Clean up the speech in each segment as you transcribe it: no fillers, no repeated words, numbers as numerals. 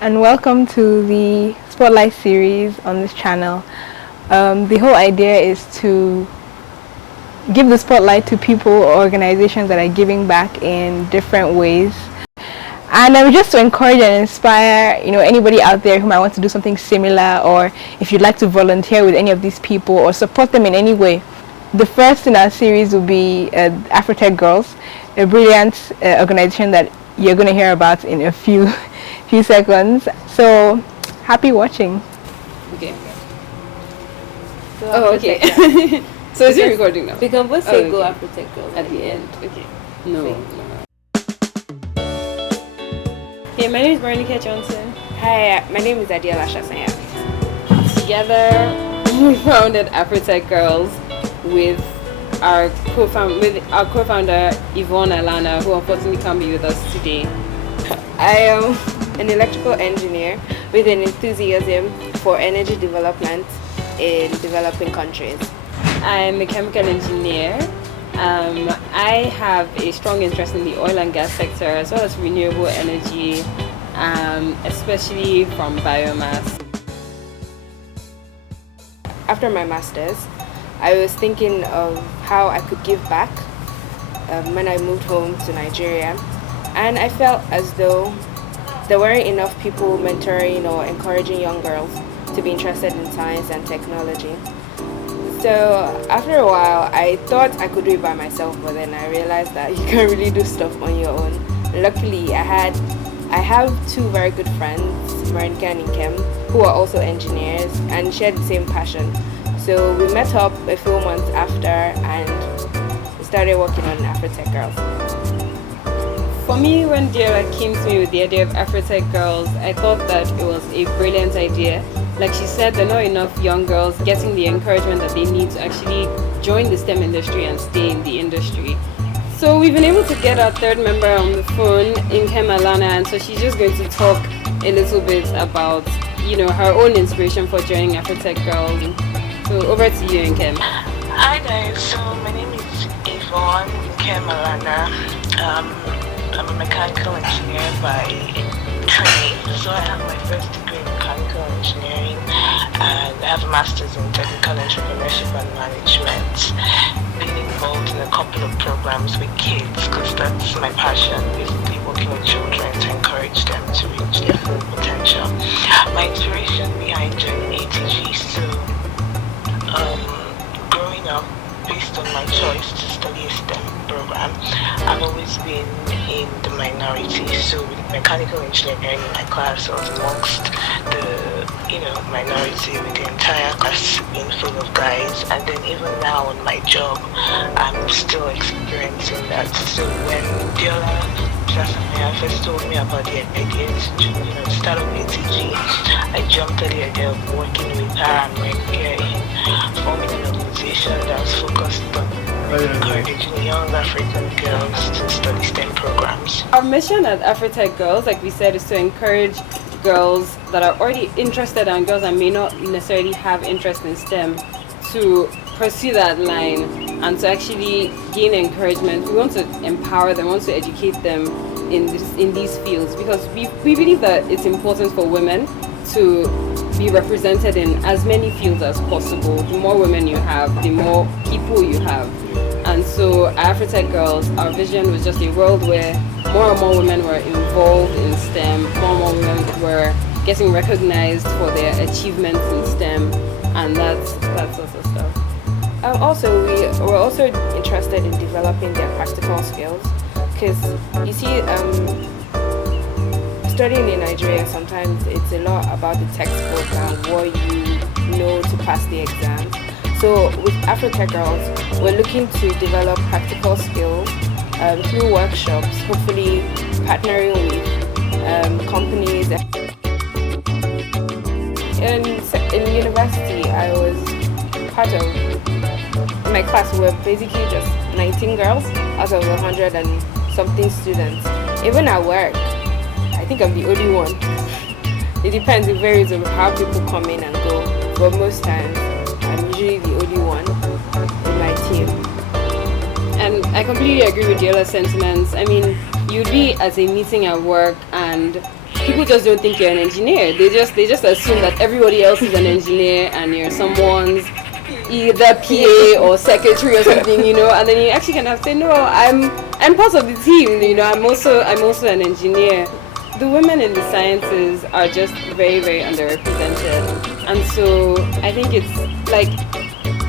and welcome to the Spotlight series on this channel. The whole idea is to give the spotlight to people or organizations that are giving back in different ways. And just to encourage and inspire, anybody out there who might want to do something similar, or if you'd like to volunteer with any of these people or support them in any way. The first in our series will be Afro-Tech Girls, a brilliant organization that you're going to hear about in a few seconds. So, happy watching. Okay. So okay. So is it recording now? We can both say okay. Go Afro-Tech Girls At the end. Okay. No. Hey, my name is Veronica Johnson. Hi, my name is Adiola Shasanya. Together, we founded Afro-Tech Girls with our co-founder Yvonne Alana, who unfortunately can't be with us today. I am an electrical engineer with an enthusiasm for energy development in developing countries. I'm a chemical engineer. I have a strong interest in the oil and gas sector as well as renewable energy, especially from biomass. After my master's, I was thinking of how I could give back when I moved home to Nigeria, and I felt as though there weren't enough people mentoring or encouraging young girls to be interested in science and technology. So after a while, I thought I could do it by myself, but then I realized that you can't really do stuff on your own. Luckily, I have two very good friends, Veronica and Nkem, who are also engineers and share the same passion. So we met up a few months after and we started working on Afro-Tech Girls. For me, when Diola came to me with the idea of Afro-Tech Girls, I thought that it was a brilliant idea. Like she said, there are not enough young girls getting the encouragement that they need to actually join the STEM industry and stay in the industry. So we've been able to get our third member on the phone, Nkem Alana, and so she's just going to talk a little bit about, her own inspiration for joining Afro-Tech Girls. So over to you, Nkem. Hi guys, so my name is Yvonne Alana. I'm a mechanical engineer by training, so I have my first degree in mechanical engineering and I have a master's in technical entrepreneurship and management. Been involved in a couple of programs with kids because that's my passion, basically working with children to encourage them to reach their full potential. My inspiration behind joining ATG, so growing up, based on my choice to study a STEM program, I've always been in the minority. So with mechanical engineering in my class, I was amongst the minority, with the entire class being full of guys. And then even now on my job, I'm still experiencing that. So when Diola first told me about the idea to start up ATG, I jumped at the idea of working with her and Veronica in forming an organization that's focused on encouraging young African girls to study STEM programs. Our mission at Afro-Tech Girls, like we said, is to encourage girls that are already interested and girls that may not necessarily have interest in STEM to pursue that line and to actually gain encouragement. We want to empower them, we want to educate them in these fields, because we believe that it's important for women to be represented in as many fields as possible. The more women you have, the more people you have. And so Afro-Tech Girls, our vision was just a world where more and more women were involved in STEM, more and more women were getting recognized for their achievements in STEM, and that's sort of stuff. Also, we're also interested in developing their practical skills, because you see, studying in Nigeria, sometimes it's a lot about the textbook and what you know to pass the exams. So with Afro-Tech Girls, we're looking to develop practical skills through workshops, hopefully partnering with companies. In university, I was part of my class. We were basically just 19 girls out of 100 and something students. Even at work, I think I'm the only one. It depends, it varies on how people come in and go, but most times I'm usually the only one in my team. And I completely agree with Diola's sentiments. I mean, you'd be at a meeting at work and people just don't think you're an engineer. They just assume that everybody else is an engineer and you're someone's either PA or secretary or something, you know. And then you actually kind of say, no, I'm part of the team. You know, I'm also an engineer. The women in the sciences are just very, very underrepresented, and so I think it's like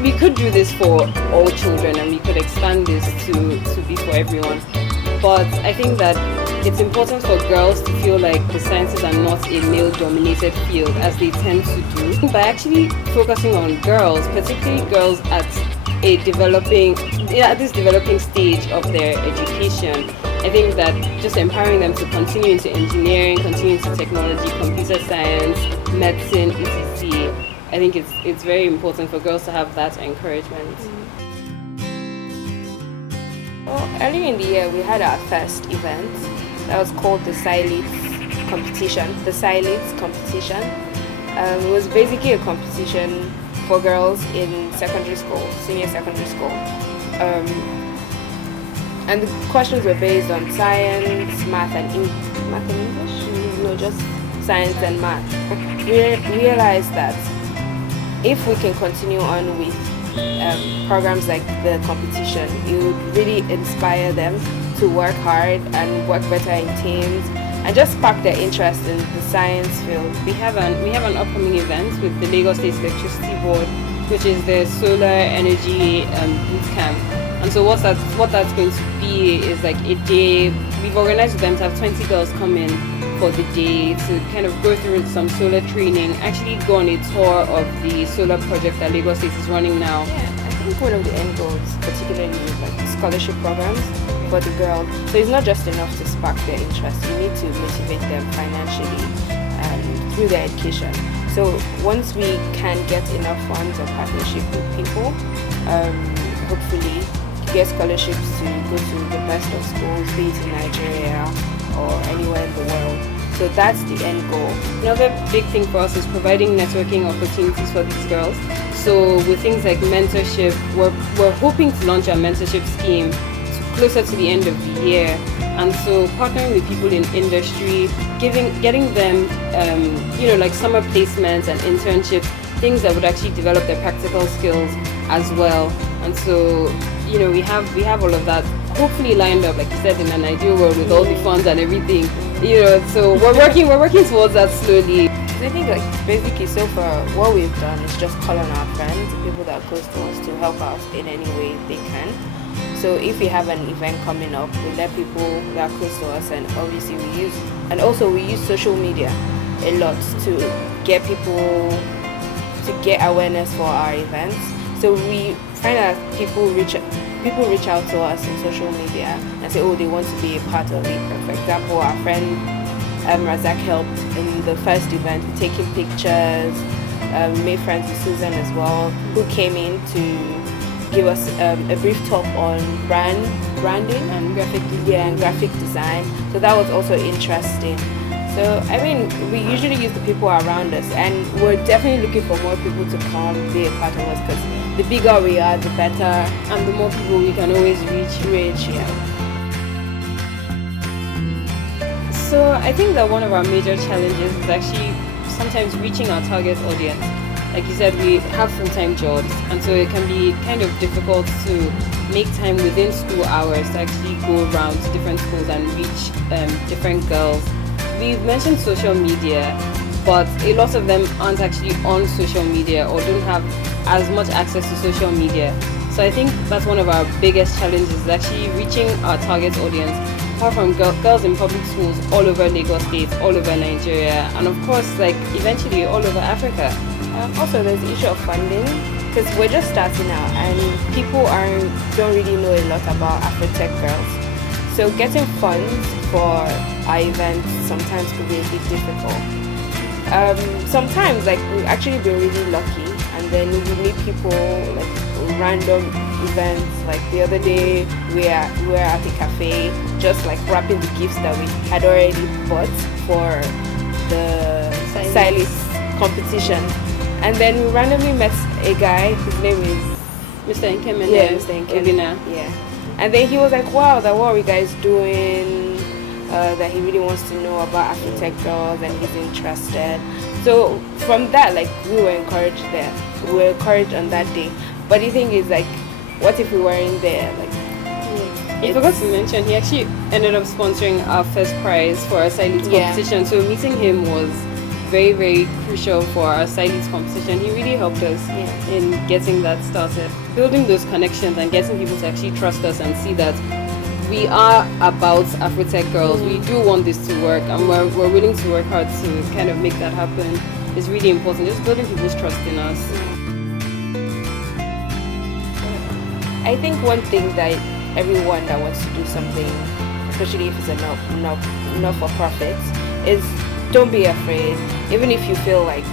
we could do this for all children, and we could expand this to be for everyone. But I think that it's important for girls to feel like the sciences are not a male-dominated field as they tend to do. By actually focusing on girls, particularly girls at this developing stage of their education, I think that just empowering them to continue into engineering, continue into technology, computer science, medicine, etc. I think it's very important for girls to have that encouragement. Well, earlier in the year, we had our first event that was called the Silence competition. The Silence competition. It was basically a competition for girls in secondary school, senior secondary school. And the questions were based on science, math and English? No, just science and math. We realized that if we can continue on with programs like the competition, it would really inspire them to work hard and work better in teams and just spark their interest in the science field. We have an upcoming event with the Lagos State Electricity Board, which is the solar energy boot camp. And so what that's going to be is like a day. We've organized with them to have 20 girls come in for the day to kind of go through some solar training, actually go on a tour of the solar project that Lagos State is running now. Yeah, I think one of the end goals, particularly with like scholarship programs for the girls, so it's not just enough to spark their interest, you need to motivate them financially and through their education. So once we can get enough funds or partnership with people, hopefully get scholarships to go to the best of schools, be it in Nigeria or anywhere in the world. So that's the end goal. Another big thing for us is providing networking opportunities for these girls. So with things like mentorship, we're hoping to launch a mentorship scheme closer to the end of the year. And so partnering with people in industry, getting them, like summer placements and internships, things that would actually develop their practical skills as well. And so, we have all of that hopefully lined up, like you said, in an ideal world with all the funds and everything. So we're working towards that slowly. I think basically so far what we've done is just call on our friends, people that are close to us, to help out in any way they can. So if we have an event coming up, we let people that are close to us, and obviously we use social media a lot to get people to get awareness for our events. So we find that people reach out to us in social media and say, oh, they want to be a part of it. For example, our friend Razak helped in the first event taking pictures. We made friends with Susan as well, who came in to give us a brief talk on branding and graphic design. So that was also interesting. So we usually use the people around us, and we're definitely looking for more people to come be a part of us, because the bigger we are, the better, and the more people we can always reach. Yeah. So I think that one of our major challenges is actually sometimes reaching our target audience. Like you said, we have full-time jobs, and so it can be kind of difficult to make time within school hours to actually go around to different schools and reach different girls. We've mentioned social media, but a lot of them aren't actually on social media or don't have as much access to social media. So I think that's one of our biggest challenges, is actually reaching our target audience, apart from girls in public schools all over Lagos State, all over Nigeria, and of course, eventually all over Africa. Also, there's the issue of funding, because we're just starting out and people don't really know a lot about Afro-Tech Girls. So getting funds for our events sometimes could be a bit difficult. Sometimes we've actually been really lucky, and then we meet people random events. Like the other day we were at a cafe just wrapping the gifts that we had already bought for the Silas competition, and then we randomly met a guy, his name is Mr. Nkeme. Yeah, Mr. Nkeme. Yeah. And then he was like, wow, what are you guys doing? that he really wants to know about Afro-Tech Girls and he's interested. So from that, like, we were encouraged there. We were encouraged on that day. But the thing is, like, what if we weren't there? Like, I forgot to mention, he actually ended up sponsoring our first prize for our Silence competition. So meeting him was very, very crucial for our Silence competition. He really helped us in getting that started. Building those connections and getting people to actually trust us and see that we are about Afro-Tech Girls. We do want this to work, and we're willing to work hard to kind of make that happen. It's really important. Just building people's trust in us. I think one thing that everyone that wants to do something, especially if it's a not for profit, is don't be afraid. Even if you feel like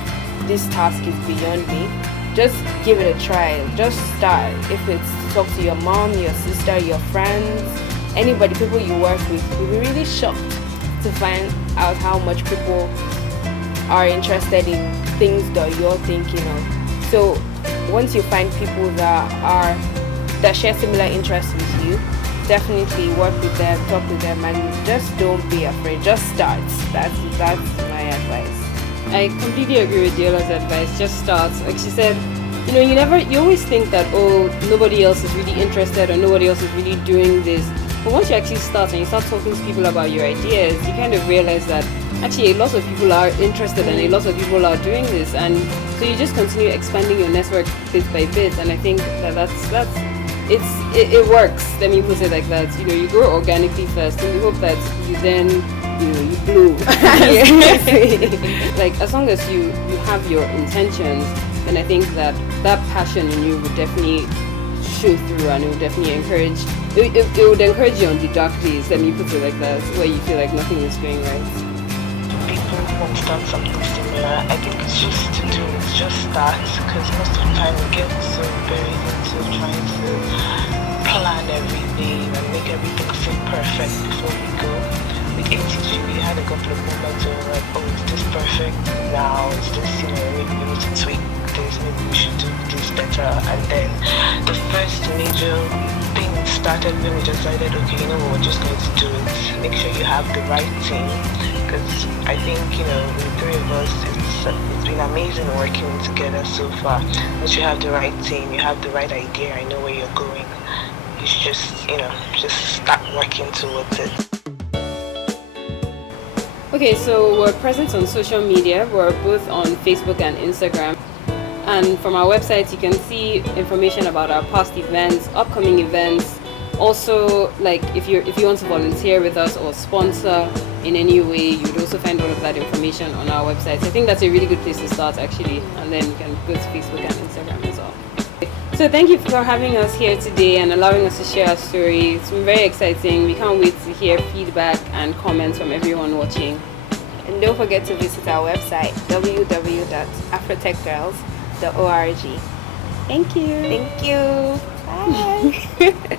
this task is beyond me, just give it a try. Just start. If it's talk to your mom, your sister, your friends, anybody, people you work with, you'll be really shocked to find out how much people are interested in things that you're thinking of. So once you find people that share similar interests with you, definitely work with them, talk with them, and just don't be afraid. Just start. That's my advice. I completely agree with Diola's advice. Just start. Like she said, you always think that, oh, nobody else is really interested or nobody else is really doing this. But once you actually start and you start talking to people about your ideas, you kind of realize that actually a lot of people are interested and a lot of people are doing this, and so you just continue expanding your network bit by bit. And I think it works. Let me put it like that. You grow organically first, and we hope that you then you blow. Like, as long as you have your intentions, then I think that passion in you would definitely show through, and it would definitely encourage. It would encourage you on the dark days. Let me put it like that, where you feel like nothing is going right. People want to start something similar. I think it's just start, because most of the time we get so buried into trying to plan everything and make everything seem perfect before we go. With ATG, we had a couple of moments where we were like, oh, is this perfect now? Is this, maybe we need to tweak this, maybe we should do this better. And then the first major thing started when we decided, okay, we're just going to do it. Make sure you have the right team, because I think, the three of us, it's been amazing working together so far. Once you have the right team, you have the right idea, I know where you're going. You should just start working towards it. Okay, so we're present on social media. We're both on Facebook and Instagram. And from our website, you can see information about our past events, upcoming events. Also, like if you want to volunteer with us or sponsor in any way, you would also find all of that information on our website. So I think that's a really good place to start, actually. And then you can go to Facebook and Instagram as well. So thank you for having us here today and allowing us to share our story. It's been very exciting. We can't wait to hear feedback and comments from everyone watching. And don't forget to visit our website, www.afrotechgirls.org. Thank you. Thank you. Bye.